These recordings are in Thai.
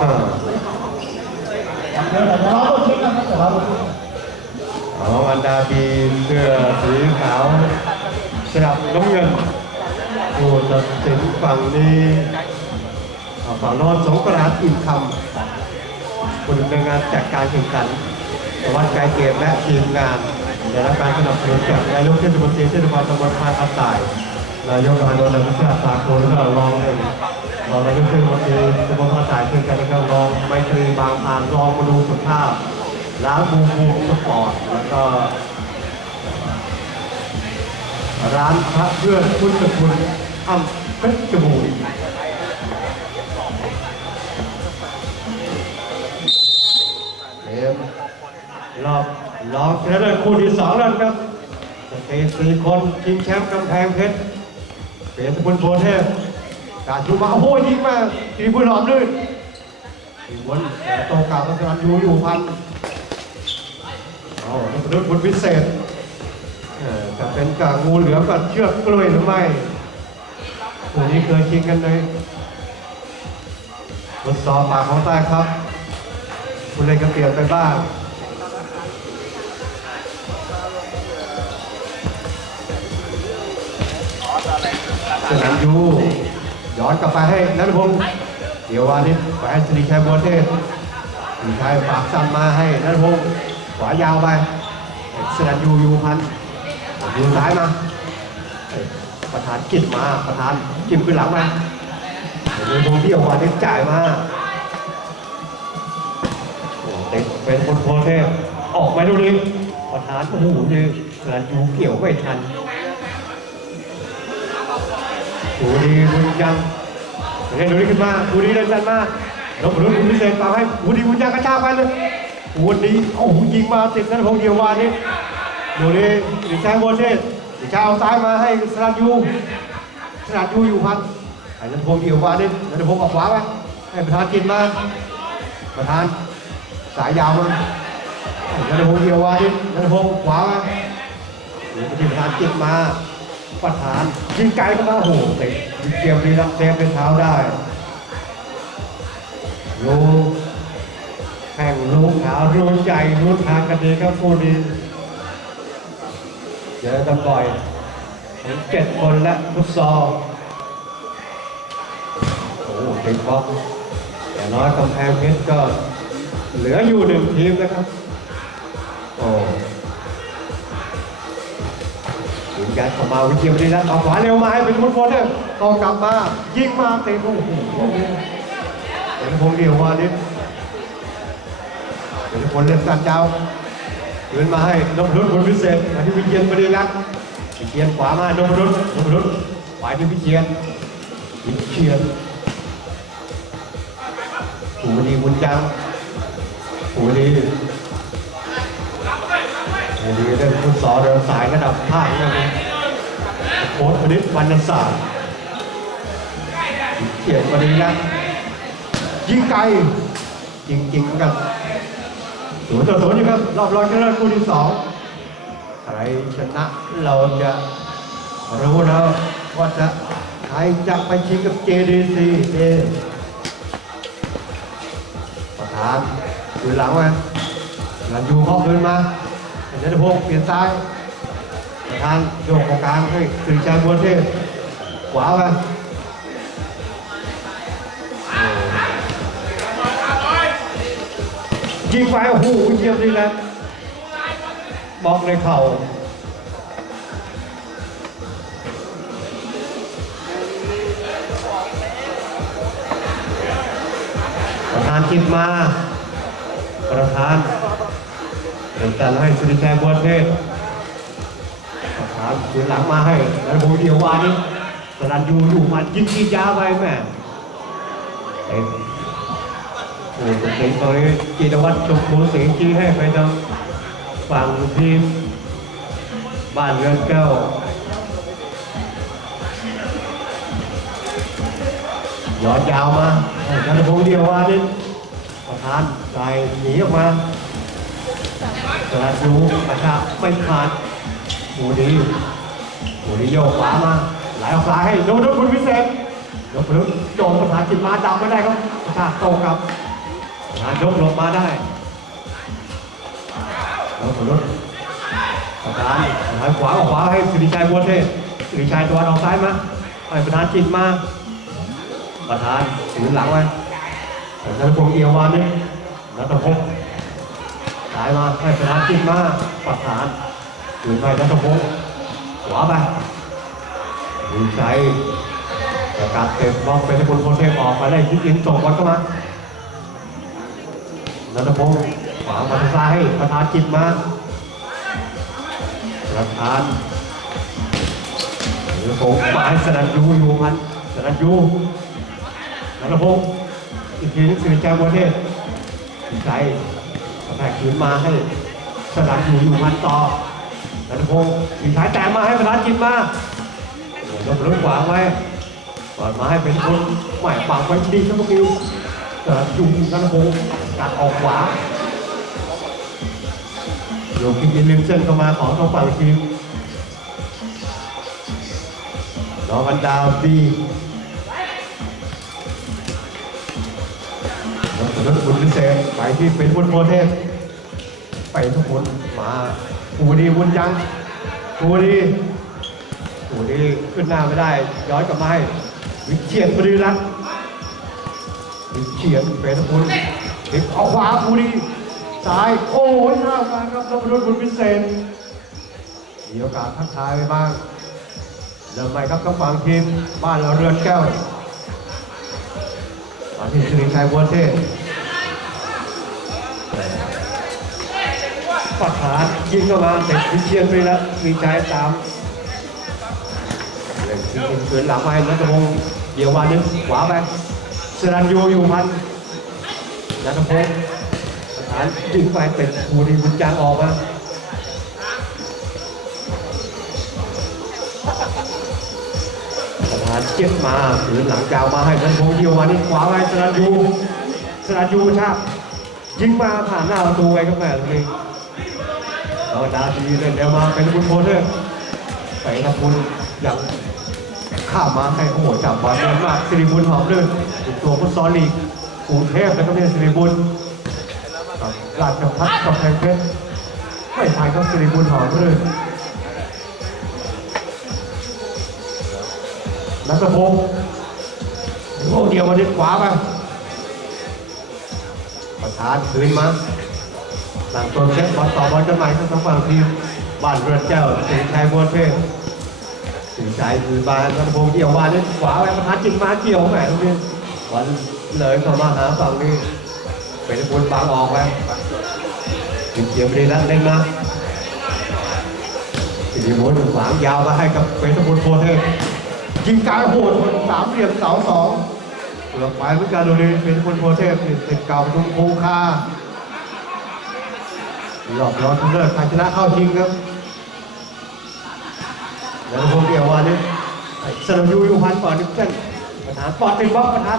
เราเราต้องเช็คนะครับอ๋ออันดาบีเสื้อสีขาวสลับน้ำเงินผู้ตัดสินฝั่งนี้ฝั่งนอนสงกรานต์อิ่มคำผู้ดำเนินงานจัดการแข่งขันวัดิ์กายเกตและทีมงานได้รับการสนับสนุนจากนายกเทศมนตรีเทศบาลตำบลพานอาสายนายกอานนท์นักวิชาสากลและรองหนึ่ง รองนายกเทศมนตรีตำบลพานอาสายเช่นกันนะครับรองไมตรีบางพานรองมาดูสุภาพร้านบูบูสปอร์ตแล้วก็ ร้านพระเพื่อนคุณสกุลอ้ำเพชรบูรณ์เกมรอบรองชนะเลิศคู่ที่สองแล้วนครับเตจสี่คนชิงแชมป์กำแพงเพชรเปรตสกุลโพเทพ การชูมาโอ้โหยิงมาทีบุญหอมลื่นทีวนแต่โตกลับมาสรันยูอยู่พันเอานพดลผลพิเศษอ่อจะเป็นกากงูเหลือมกับเชือกกล้วยหรือไม่ตัวนี้เคยชิงกันเลยทดสอบปากของใต้ครับ คุณเลยก็เปลี่ยนไปบ้างสนามยู ย้อนกลับไปให้นัทพงศ์เดี๋ยววานิชไปให้สิริชัยบัวเทศสิริชัยฝากสั้นมาให้นัทพงศ์ขวายาวไปสนามยูยูพันดูซ้ายมาประธานกิจมาประธานกิมขึ้นหลังมาเดี๋ยวมีวงที่ออกมาได้จ่ายมาเด็กเป็นคนโพเทพออกมาดูดิประธานโอ้โหนี่เกิดอยู่เกี่ยวไม่ทัน ดูดีบุญยังเห็นดูดีขึ้นมาดูดีเดินกันมาแลบรุ่นพิเศษเปล่าให้ดูดีบุญยังกระชากไปเลยวันนี้โอ้โหยิงมาติดนั้นพงเดียววานนี้ดูนี่ดิชายโบเทสดิชายเอาซ้ายมาให้สลัดยูสลัดยูอยู่พันไอ้นันพงเกี่ยววานี่นันพงออกขวาไปให้ประธานกินมา ประธานสายยาวมานันพงเกี่ยววานี่นันพงขวามาหรือประธานกินมา ประธานยิงไกลเข้ามาโหเตะเกี่ยวดีรับเซฟเป็นเท้าได้ลูกแข่งลูกขาวลูกใหญ่ลูกทางกันดีครับคู่นี้เจอกันบ่อยถึงเจ็ดคนและฟุตซอลโอ้โหติดบล็อกแต่น้อยกำแพงเพชรก็เหลืออยู่หนึ่งทีมนะครับ ถึงการเข้ามาวิเชียรบุรีรัตน์เอขวาเร็วมาให้เป็นฟุตบอลเนี่ยต่อกลับมายิงมาเตะโอ้โหเป็นพงเดียววานิดเป็นคนเล่นการเจ้าเดินมาให้นพรุษคนพิเศษมาที่วิเชียนบริรักษ์วิเชียนขวามานพรุษนพรุษขวาที่วิเชียนวิเชียนผูมณีบุญจังผูมณีไอ้ดีเรื่องฟุตซอลเดินสายระดับภาคนะครับ โค้ชคณิตวรรณศาสตร์เชียนบริรักษ์ยิงไกลจริงๆเหมือนกันศูนย์ต่อศูนย์อยู่ครับรอบรองชนะเลิศคู่ที่สองใครชนะเราจะรู้แล้วว่าจะใครจะไปชิงกับ JDC เอประธานอยู่หลังมาหลังยูเข้าคืนมาเจนพงศ์เปลี่ยนซ้าย ประธานโยกตรงกลางให้สิริชัยบัวเทพขวามายิงไปโอ้โหเยี่ยมดีนะบอกในเข่าประธานกินมา ประธานเป็นการให้สุริชัยบัวเทพานคืนหลังมาให้แล้วโบเดียววานี้สลันยูอยู่มันยิงกียาไปแม่เอ็มโอ้โหเสียงตอนนี้กีรวัตรชมพูเสียงจี้ให้ไปทางฝั่งทีมบ้านเรือนแก้วย้อนยาวมากันพงเดียววานี่ประธานใส่หนีออกมาสลัดดูประชาไม่ผ่าน โอ้ดีโอ้ดีโยกขวามาไหลออกซ้ายให้โดนทุกคนพิเศษยกพลุโดนประธานกินมาดับไม่ได้ครับประธาโตครับงานยกหลบมาได้แล้วสมรถประธานประธานขวาออกขวาให้สิริชัยบัวเทศสิริชัยตัวออกซ้ายมาให้ประธานจิตมาประธานถือหลังไว้แต่นัทพงเอียววานนี่นัทพงศ์สายมาให้ประธานจิตมาประธาน ถือไปนัทพงศ์ขวาไปสิริชัยประกาศเต็มบอลเป็นคนโคเทพออกมาได้ยิงยิงส่งบอลเข้ามานัทพงศ์ขวางมาทางซ้ายประธานจิตมาประธานนัทพงศ์มาสนันยูอยู่พันสนันยูนัทพงศ์อีกทีนึงสิริชัยบัวเทศสิริชัยกระแทกคืนมาให้สนันยูอยู่พันต่อ นัทพงศ์สิริชัยแต่มาให้ประธานจิตมาโอ้โหยกขวาไว้ปิดมาให้เป็นคนใหม่ปากไว้ดีครับเมื่อกี้เกิดยุงนันโพกัดออกขวาโยกกินลิมเส้นเข้ามาของทางฝั่งทีมน้องอันดาวดีน้องสนุนบุญพิเศษไปที่เป็นบุญโพเทพไปทุกคนมา ปูดีบุญยังปูดีปูดีขึ้นหน้าไม่ได้ ย้อนกลับมาให้วิเชียนบริรัตน์ดิเฉียนเป็นคุณดิเอาขวาภูดีซ้ายโอ้ยหน้ามาครับนพดลบุญพิเศษมีโอกาสทักทายไปบ้างเริ่มใหม่ครับกับฝั่งทีมบ้านเราเรือนแก้วมาที่สิริชัยบัวเทศ ปัดขายิงเข้ามาเตะดิเชียนไปแล้วมีใจตามเล่นยิงเกินหลังไปนัทพงศ์เดียววันนึงขวาไปสรันยูอยู่พันนัทพงศ์ประธานดึงไปเป็นภูดีบุญจางออกมาประธานเจ็บมาถือหลังยาวมาให้นัทพงศ์เดียววันนี้ขวาไปสรันยูสรันยูชาบยิงมาผ่านหน้าประตูไปครับแม่ตรงนี้ เราดาดีเล่นเดียวมาเป็นบุญโพเทอร์ไปครับบุญอย่างข้ามมาให้โอ้โหจับบอลเยอะมากสิริบุญหอมลื่นตัวฟุตซอลลีกกรุงเทพนะครับเนี่ยสิริบุญกับราชพัฒกับแพงเพชรไม่ทายก็สิริบุญหอมลื่นนัทพงศ์โอ้เดียวมาดิขวาไปประธานคืนมา หลังตัวเช็คบอลต่อบอลกันใหม่ทั้งฝั่งทีมบ้านเรือนแก้วสิริชัยบัวเทพถึงใจคือบานกระพงเกี่ยววานนี่ขวาไปประทัดจิงมาเกี่ยวแหมตรงนี้วันเลยเข้ามาหาฝั่งนี้ เป็นคนบางออกไปจิงเกี่ยวไปแล้วเล่นมาสิริบุญขวางยาวมาให้กับเป็นบุญโพเทพยิงกายโหดสามเหลี่ยมเสาสองเกือไปเหมือนกันตรงนี้เป็นตะบุญโพเทพติดเก่าทุ่งภูคา หลอกล้อทุเลิศใครชนะเข้าชิงครับแล้วพวกเดียววานี่สนามยูยูพันปอดนิเส้นประธานปอดเป็นบล็อกประธาน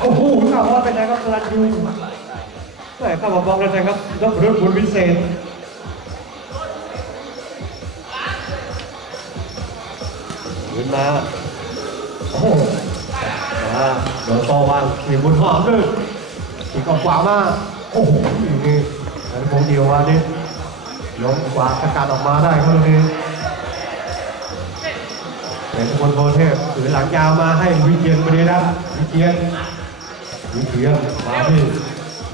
โอ้โหข่าวว่าเป็นไงครับสนามยูแม่ข้ามาบล็อกแล้วใช่ครับยกรุ่นบุญวิเศษขึ้นมาโอ้โหมาเดี๋ยวต่อวางทีบุญหอมด้วยทีกองขวามาโอ้โห อย่างนี้แล้วพวกเดียววานี่ล้มขวาสกัดออกมาได้ครับตรงนี้เป็นคนโพเทพถือหลังยาวมาให้วิเชียนบริรัตน์วิเชียนวิเชียนมาที่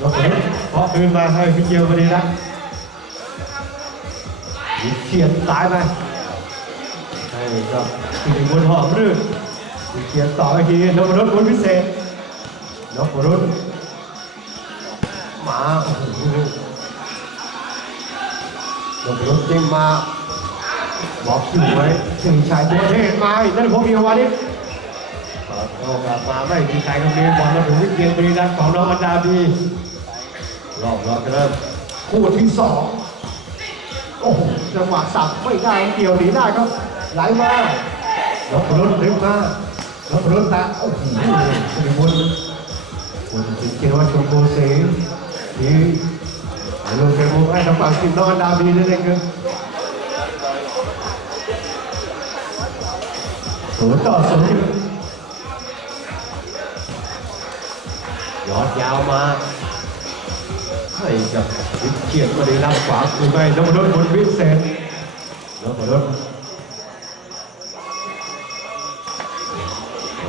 ยกขึ้นเพราะคืนมาให้วิเชียนบริรัตน์วิเชียนตายไปให้กับสิริบุญหอมรื่นวิเชียนต่อไปทีนพรุษบุญพิเศษนพรุษมาโอ้โห นพรุษจิ้มมาบอกชื่อไว้ชื่อชายตัวเทศมาอีกนั่นผมมีวันนี้เปิดโอกาสมาไม่มีใครตรงนี้บอลมาถึงวิเกียรบริรัตน์ของน้องอันดาบีรอบรอบจะเริ่มคู่ที่สองโอ้โหจังหวะสับไม่ได้เกี่ยวหนีได้ครับไหลมาแล้วพลุนดึงมาแล้วพลุนตาโอ้โหสิริบุญคุณจิตเกียรติวัฒน์ชมพูศรีที่ ลงเทมุให้ทางฝั่งทีมน้องอันดาบีนั่นเองครับศูนย์ต่อศูนย์ยอดยาวมาให้กับวิเชียนบริรักษ์ขวาคือไปนพดลบนวิเศษนพดล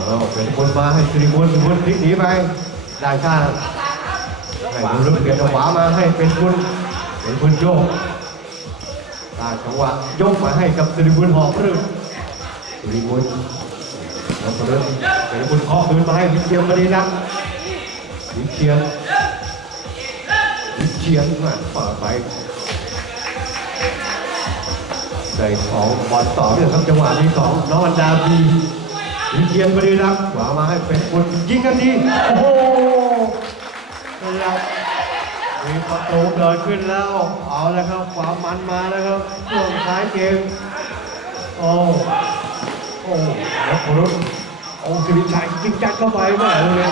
เอาเป็นคนมาให้สิริมนสิริมนพลิกหนีไปด้านข้าง ให้นพดลเปลี่ยนขวามาให้เป็นคุณเป็นคุณโยกตางจังหวะยกมาให้กับสิริมนหอบรื่นสิริมนนพดลเป็นคุณเคาะคืนมาให้วิเชียนบริรักษ์วิเชียนวิเชียนมาฝ่าไปได้ของบอลต่อเนื่องครับจังหวะที่สองน้องอันดาบีวิเชียนบริรักขวามาให้เป็นคนยิงกันทีโอ้โห ครับมีประตูเกิดขึ้นแล้วเอาแล้วครับความมันมาแล้วครับช่วงท้ายเกมโอ้โอ้แล้วคนรุ่นโอ้สิริชัยยิงจัดเข้าไปแม่เลย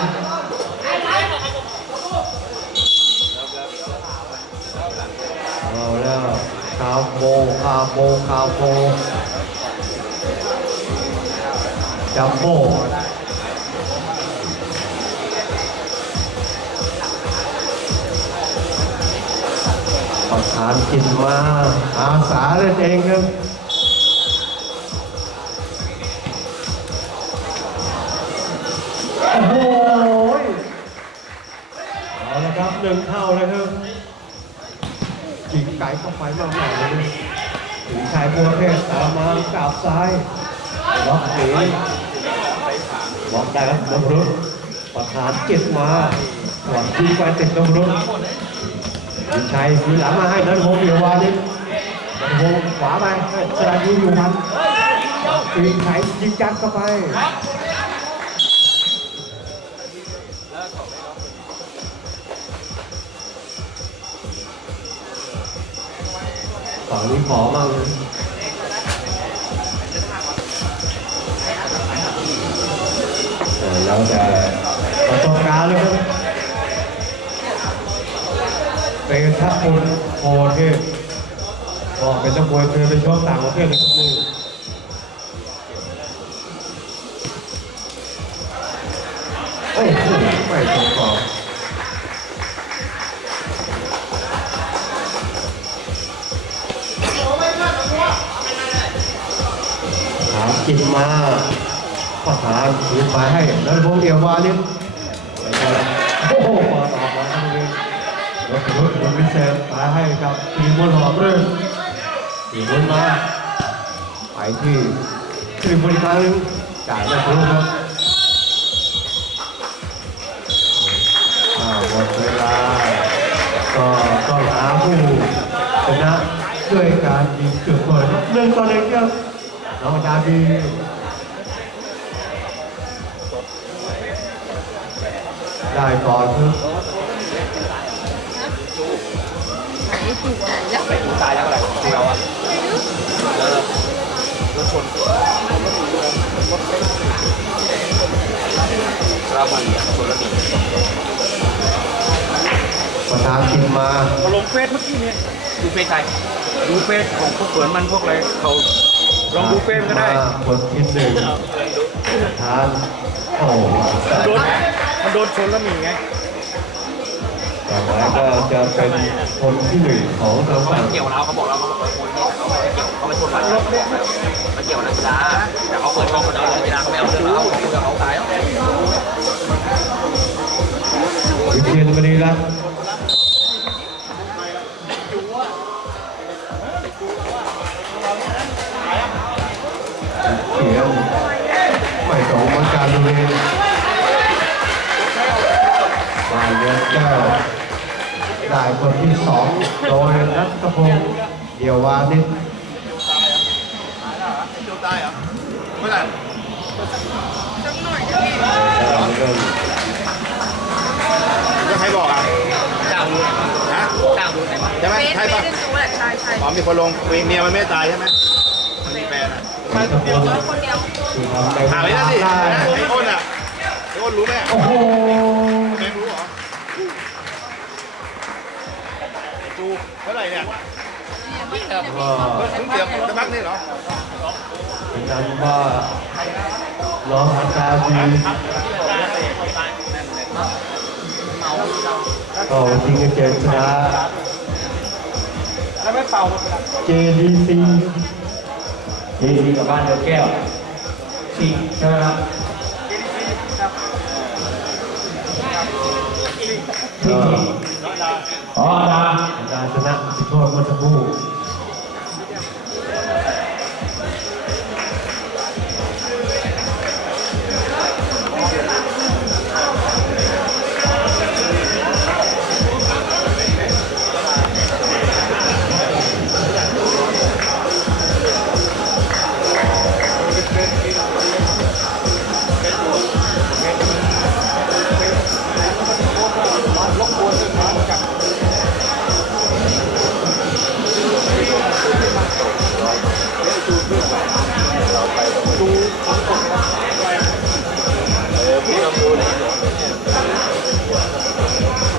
เอาแล้วคาโบคาโบคาโบจัมโบ ประธานกินมาอาสาเล่นเองครับโอ้โหเอาละครับหนึ่งเท่าแล้วครับจิงไก่เข้าไปมากๆเลยถึงชายบัวเทศตามมากราบซ้ายล็อกหนีล็อกได้ครับน้ำรุนประธานเก็บมาหวังยิงไปติดน้ำรุน ถึงชัยคือหลังมาให้นันโฮมเบียววานินันโฮมขวาไปให้สรายุอยู่มันถึงชัยยิงจัดเข้าไปฝั่งนี้ขอมากเลยแล้วแต่ประสบการณ์เลยครับ เป็นทัพพลโพเทพก็เป็นนักมวยเคยไปชกต่างประเทศเลยครับนี่โอ้โหไม่ตรงกรอบถามกินมาประธานถือไปให้แล้วพวกเดียววานิด นวิเศษมาให้กับทีมบนหอมเรื่องทีมบนมาไปที่ทีมบริการหนึ่งจ่ายไม่รู้ครับอ่าหมดเวลาก็ต้องหาผู้ชนะด้วยการยิงเกือบหมดครับหนึ่งตอหนึ่งครับน้องดาบีได้ก่อนค รับไปถึงตายแล้วอะไรของเราอะแล้วรถชนราบันชนแล้วหนีประธานกินมาเขาลงเฟซเมื่อกี้เนี่ยดูเฟซใครดูเฟซของพวกเปิดมันพวกอะไรเขาลองดูเฟซก็ได้คนที่หนึ่งทานโอ้โดนมันโดนชนแล้วหนีไง ต่อไปก็จะเป็นคนที่หนึ่งของทางฝั่งเกี่ยวเราเขาบอกเราเขาบอกคนนี้เขาไม่เกี่ยวเขาไม่ชนมันไม่เกี่ยวนักกีฬาแต่เขาเปิดกล้องคนเอานักกีฬาเขาไม่เอาเรื่องเราเขาคุยกับเขาตายแล้ววิเชียนมณีรัตน์เขียนไม่ตรงมือนกันเลยบายเยนแก้ วได้คนที่สองโดยรัตพงศ์เดียววานิชก็ใครบอกอะจ้าดูฮะจ้าดูใช่ไหมใช่เฟปะซเป็นจูแหละใช่ใช่อ๋อมีคนลงเมียมันไม่ตายใช่ไหมมันมีแฟนอะคนเดียวคือทำในถาไปเวนั่ลานสิได้ไอ้อ้นอะไอ้อ้นรู้ไหมโอ้โห ไหร่เนี่ยก็เพิ่งเสียบจะพักนี่เหรอเป็นนั้นว่าน้องอันดาบีถก็จริงเจอชนะแล้วไม่เป่า JDC ดีซีเจดีกับบ้านเดือแก้วสี่ใช่ไหมครับก็อ๋อดาการย์ชนะ โทษเมื่อสักครู่